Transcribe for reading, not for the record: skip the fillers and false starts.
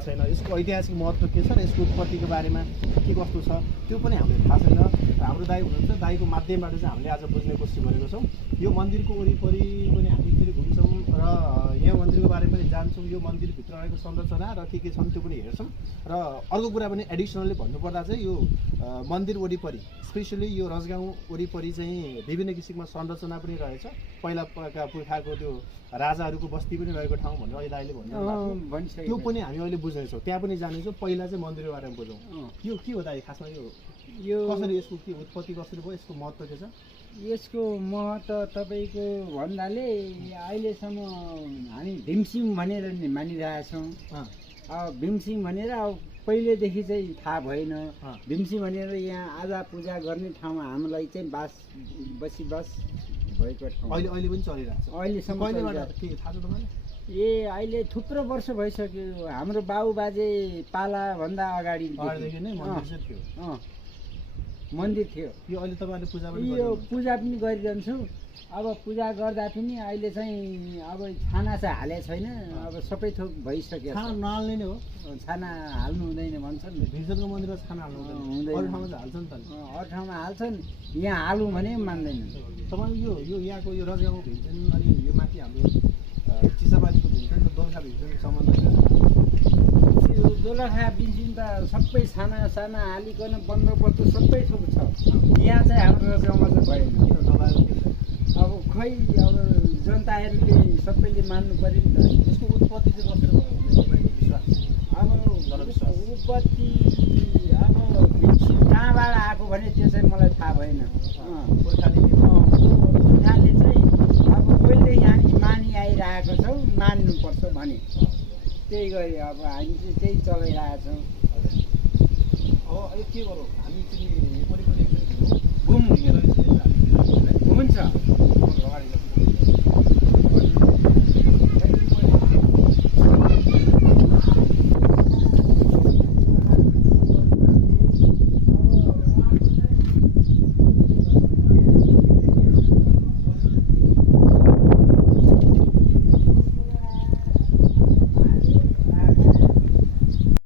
थाहा छैन, यसको ऐतिहासिक महत्त्व के छ र यसको उत्पत्तिको बारेमा के कस्तो छ त्यो पनि हामीलाई थाहा छैन। र हाम्रो दाइ हुनुहुन्छ, दाइको माध्यमबाट चाहिँ हामीले आज बुझ्ने कोसिस गरेको छौँ। यो मन्दिरको वरिपरि पनि हामी एकचोटि घुम्छौँ र यहाँ मन्दिरको बारेमा पनि जान्छौँ, यो मन्दिरभित्र रहेको संरचना र के छन् त्यो पनि हेर्छौँ। र अर्को कुरा पनि एडिसनली भन्नुपर्दा चाहिँ यो मन्दिर वरिपरि स्पेसली यो रजगाउँ वरिपरि चाहिँ विभिन्न किसिमको संरचना पनि रहेछ। पहिलाका पुर्खाको त्यो राजाहरूको बस्ती पनि रहेको ठाउँ भनेर अहिले दाइले भन्नु, त्यो पनि हामी अहिले बुझ्नेछौँ, त्यहाँ पनि जानेछौँ। पहिला चाहिँ मन्दिरको बारेमा बुझौँ। यो के हो दाइ खासमा, यो कसरी, यसको के उत्पत्ति कसरी भयो, यसको महत्त्व के छ? यसको महत्त्व तपाईँको भन्नाले अहिलेसम्म हामी भीमसिंह भनेर मानिरहेछौँ। भीमसिंह भनेर अब पहिलेदेखि चाहिँ थाहा भएन। भीमसिंह भनेर यहाँ आजा पूजा गर्ने ठाउँमा हामीलाई चाहिँ बसोबास भएको ठाउँ अहिले पनि चलिरहेको छ। अहिलेसम्म के थाहा छ तपाईँलाई? अहिले थुप्रो वर्ष भइसक्यो। हाम्रो बाउ बाजे पालाभन्दा अगाडि नै मन्दिर थियो। मन्दिर थियो। यो अहिले तपाईँले पूजा पनि गरिरहन्छु। अब पूजा गर्दा पनि अहिले चाहिँ अब छाना चाहिँ हालेको छैन। अब सबै थोक भइसक्यो। छाना नहाल्ने नै हो, छाना हाल्नु हुँदैन भन्छन्। भित्रको मन्दिरमा छाना हाल्नु हुँदैन, अरू ठाउँमा चाहिँ हाल्छन् त। अरू ठाउँमा हाल्छन्, यहाँ हालौँ भने मान्दैनन्। तपाईँको यो यहाँको यो रजगाउँको भीमसेन अनि यो माथि हाम्रो चिसाबारीको भीमसेन र दोलखा भीमसेनको सम्बन्ध दोलखा भीमसेन त सबै साना साना हालिकन बन्दोबस्त सबै थोक छ। यहाँ चाहिँ हाम्रो रजगाउँमा चाहिँ भएन। अब खै अब जनताहरूले सबैले मान्नु पऱ्यो नि त। यसको उत्पत्ति चाहिँ कसरी भयो भने तपाईँको विश्वास? अब उत्पत्ति अब भीमसेन कहाँबाट आएको भने त्यो चाहिँ मलाई थाहा भएन। पुर्खाले चाहिँ अब पहिलेदेखि हामी मानि आइरहेको छौँ, मान्नुपर्छ भने त्यही गरी अब हामी चाहिँ त्यही चलाइरहेछौँ। अब यो के गरौँ, हामी चाहिँ वरिपरि घुम्नु हुन्छ।